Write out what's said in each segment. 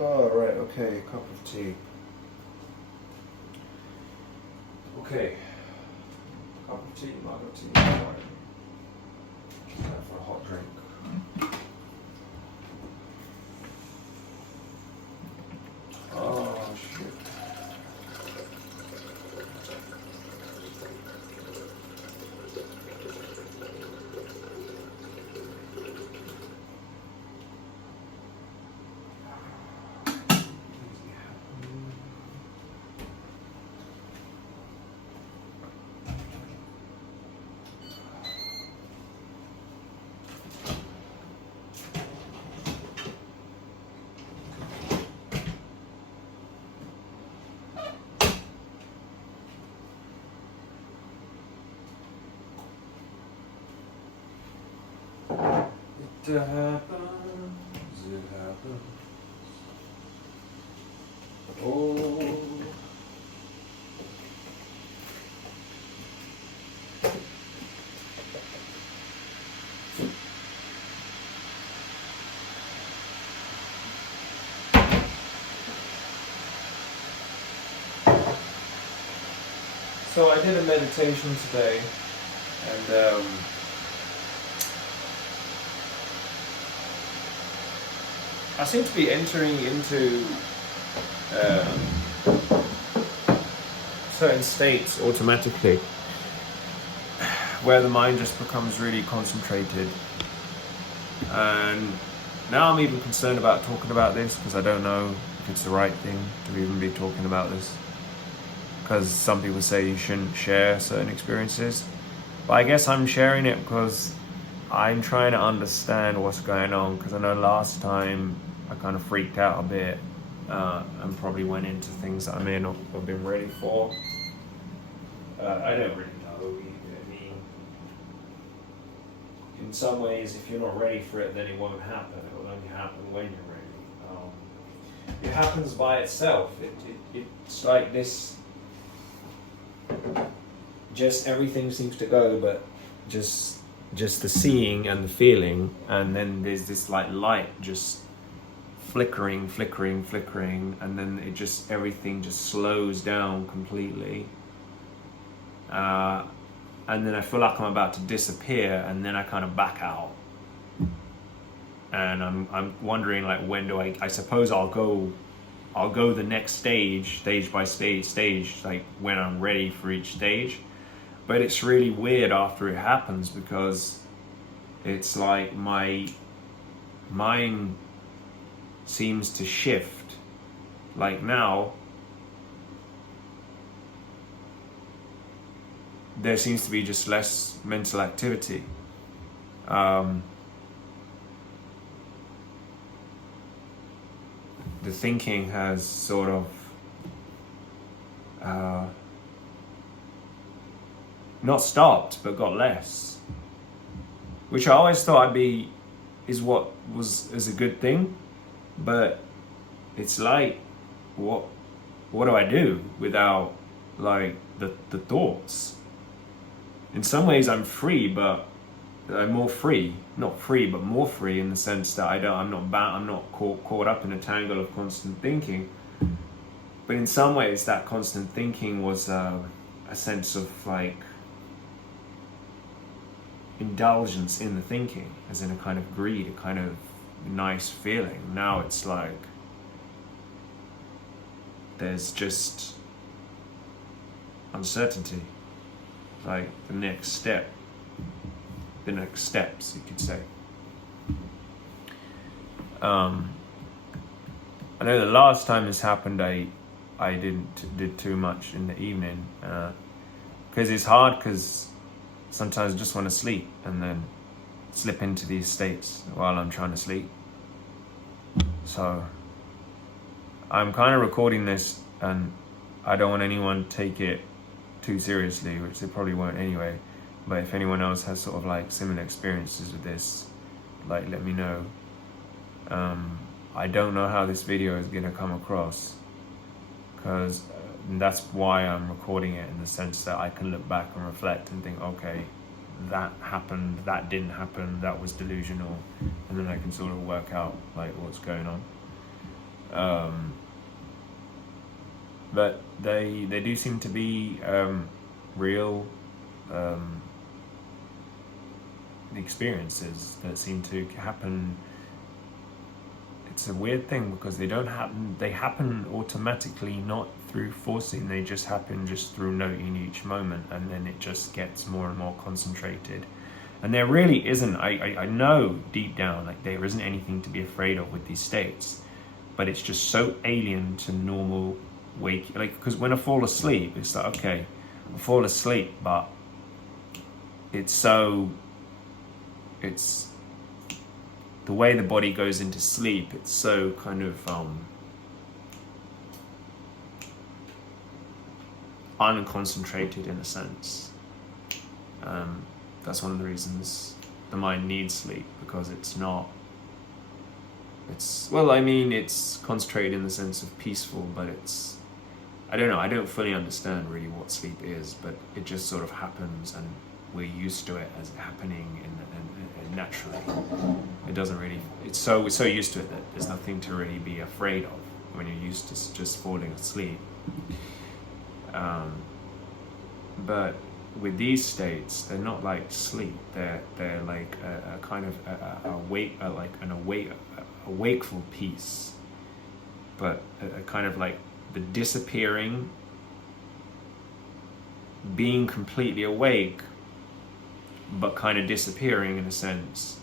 Oh, right, okay, cup of tea. Okay. Cup of tea, mug of tea. Right. Time for a hot drink. Oh, shit. It happens, it happens. Oh. So I did a meditation today, and I seem to be entering into certain states automatically, where the mind just becomes really concentrated. And now I'm even concerned about talking about this, because I don't know if it's the right thing to even be talking about this. Because some people say you shouldn't share certain experiences. But I guess I'm sharing it because I'm trying to understand what's going on, because I know last time I kind of freaked out a bit and probably went into things that I may not have been ready for. I don't really know. I mean, in some ways, if you're not ready for it, then it won't happen. It will only happen when you're ready. It happens by itself. It's like this. Just everything seems to go, but just the seeing and the feeling, and then there's this like light just flickering, and then it just, everything just slows down completely. And then I feel like I'm about to disappear, and then I kind of back out. And I'm wondering, like, when do I suppose I'll go the next stage by stage, like when I'm ready for each stage. But it's really weird after it happens, because it's like my mind seems to shift. Like now, there seems to be just less mental activity. The thinking has sort of not stopped, but got less, which I always thought is a good thing. But it's like, what do I do without like the thoughts? In some ways I'm free, but I'm more free, not free, but more free, in the sense that I'm not caught up in a tangle of constant thinking. But in some ways that constant thinking was a sense of like indulgence in the thinking, as in a kind of greed, a kind of nice feeling. Now it's like there's just uncertainty, like the next steps, you could say. I know the last time this happened, I did too much in the evening, because it's hard, because sometimes I just want to sleep and then slip into these states while I'm trying to sleep. So I'm kind of recording this, and I don't want anyone to take it too seriously, which they probably won't anyway. But if anyone else has sort of like similar experiences with this, like, let me know. I don't know how this video is gonna come across, because that's why I'm recording it, in the sense that I can look back and reflect and think, okay, that happened, that didn't happen, that was delusional, and then I can sort of work out like what's going on. But they do seem to be real experiences that seem to happen. It's a weird thing because they don't happen. They happen automatically, not through forcing. They just happen just through noting each moment, and then it just gets more and more concentrated. And there really isn't. I know deep down, like, there isn't anything to be afraid of with these states, but it's just so alien to normal wake. Like, because when I fall asleep, it's like, okay, I fall asleep, but it's the way the body goes into sleep, it's so kind of unconcentrated in a sense. That's one of the reasons the mind needs sleep, because it's concentrated in the sense of peaceful, but I don't know, I don't fully understand really what sleep is, but it just sort of happens, and we're used to it as happening and naturally. It doesn't really, we're so used to it that there's nothing to really be afraid of when you're used to just falling asleep. But with these states, they're not like sleep. They're like a kind of a wakeful peace, but a kind of like the disappearing, being completely awake, but kind of disappearing in a sense,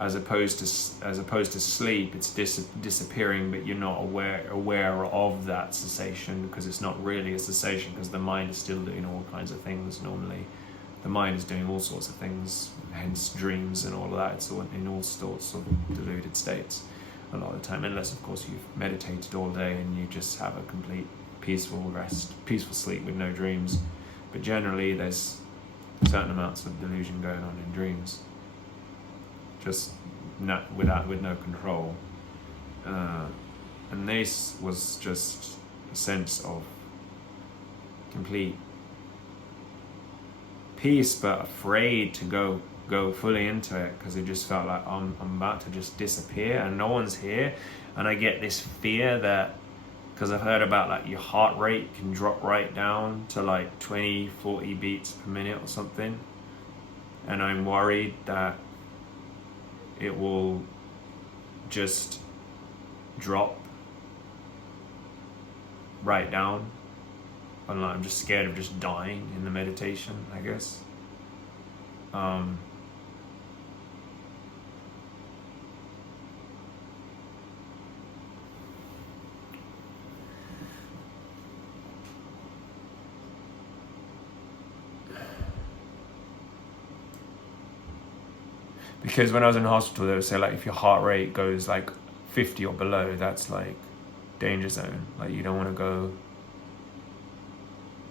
as opposed to sleep. It's disappearing, but you're not aware of that cessation, because it's not really a cessation, because the mind is still doing all kinds of things. Normally the mind is doing all sorts of things, hence dreams and all of that. It's all in all sorts of deluded states a lot of the time, unless of course you've meditated all day and you just have a complete peaceful rest, peaceful sleep with no dreams. But generally there's certain amounts of delusion going on in dreams, just with no control. And this was just a sense of complete peace, but afraid to go fully into it, because it just felt like I'm about to just disappear and no one's here. And I get this fear that, because I've heard about like your heart rate can drop right down to like 20-40 beats per minute or something, and I'm worried that it will just drop right down, and like, I'm just scared of just dying in the meditation, I guess. Because when I was in hospital, they would say like, if your heart rate goes like 50 or below, that's like danger zone. Like, you don't want to go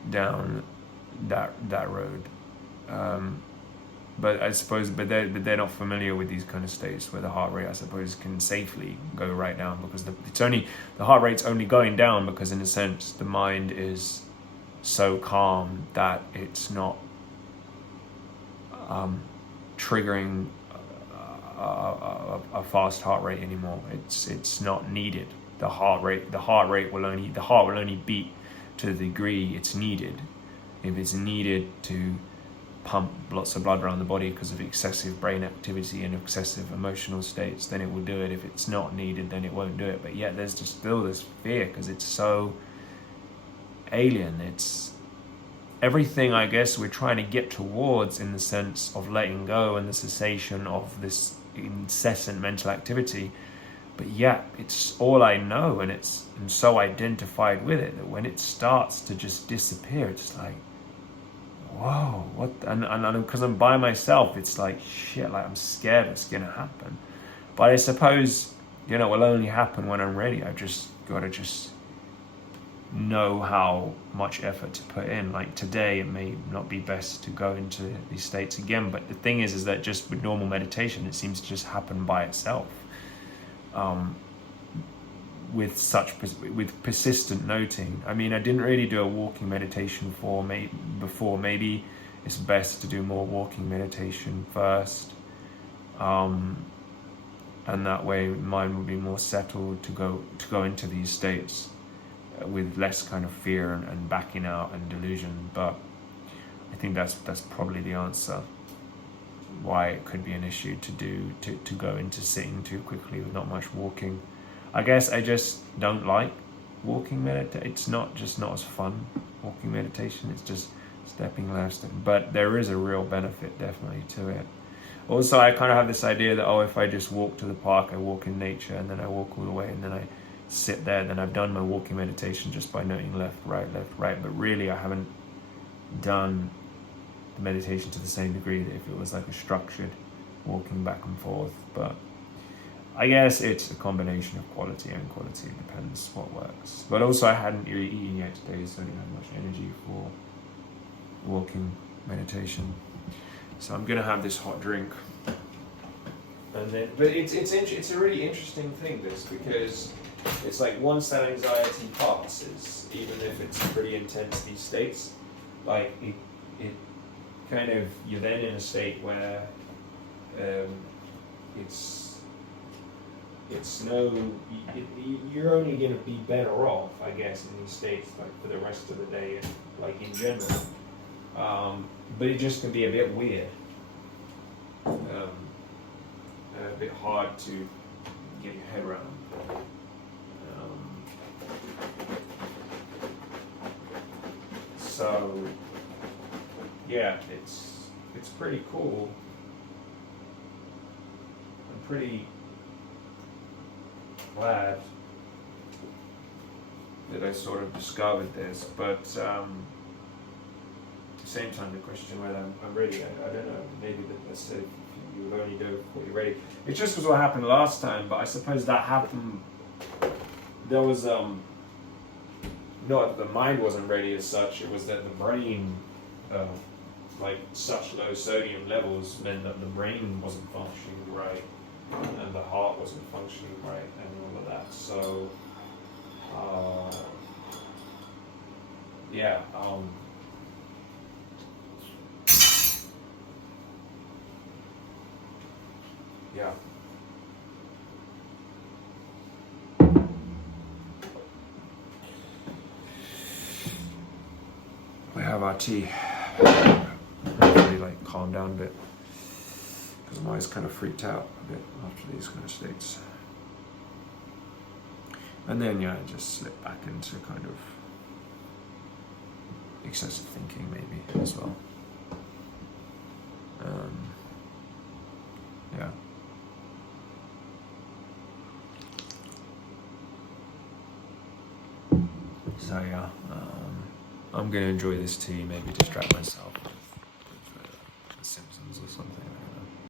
down that road. But I suppose, but they're not familiar with these kind of states where the heart rate, I suppose, can safely go right down, because the heart rate's only going down because, in a sense, the mind is so calm that it's not triggering a fast heart rate anymore. It's not needed. The heart will only beat to the degree it's needed. If it's needed to pump lots of blood around the body because of excessive brain activity and excessive emotional states, then it will do it. If it's not needed, then it won't do it. But yet there's just still this fear, because it's so alien. It's everything, I guess, we're trying to get towards, in the sense of letting go and the cessation of this incessant mental activity. But yet it's all I know, and I'm so identified with it that when it starts to just disappear, it's like, whoa, what? And because I'm by myself, it's like, shit, like, I'm scared it's gonna happen. But I suppose, it will only happen when I'm ready. I just gotta know how much effort to put in. Like today, it may not be best to go into these states again, but the thing is that just with normal meditation, it seems to just happen by itself. With persistent noting. I mean, I didn't really do a walking meditation before. Maybe it's best to do more walking meditation first. and that way mind will be more settled to go into these states with less kind of fear and backing out and delusion. But I think that's probably the answer why it could be an issue to go into sitting too quickly with not much walking. I guess I just don't like walking meditation. It's not as fun walking meditation. It's just stepping left, but there is a real benefit definitely to it. Also, I kind of have this idea that if I just walk to the park, I walk in nature, and then I walk all the way, and then I sit there, then I've done my walking meditation just by noting left, right, but really I haven't done the meditation to the same degree that if it was like a structured walking back and forth. But I guess it's a combination of quality and quantity. It depends what works. But also I hadn't really eaten yet today, so I didn't have much energy for walking meditation. So I'm gonna have this hot drink. And then, but it's a really interesting thing, this, because it's like once that anxiety passes, even if it's pretty intense, these states, like it kind of, you're then in a state where you're only going to be better off, I guess, in these states, like for the rest of the day and like in general. But it just can be a bit weird, and a bit hard to get your head around. So yeah, it's pretty cool. I'm pretty glad that I sort of discovered this, but at the same time, the question whether I'm ready, I don't know. Maybe I said you will only do it before you're ready. It just was what happened last time, but I suppose that happened. There was not that the mind wasn't ready as such. It was that the brain, like such low sodium levels, meant that the brain wasn't functioning right, and the heart wasn't functioning right, and all of that. So, yeah. Yeah. We have our tea. Hopefully, like, calm down a bit, because I'm always kind of freaked out a bit after these kind of states. And then, yeah, I just slip back into kind of excessive thinking, maybe, as well. Yeah. So yeah, I'm going to enjoy this tea, maybe distract myself with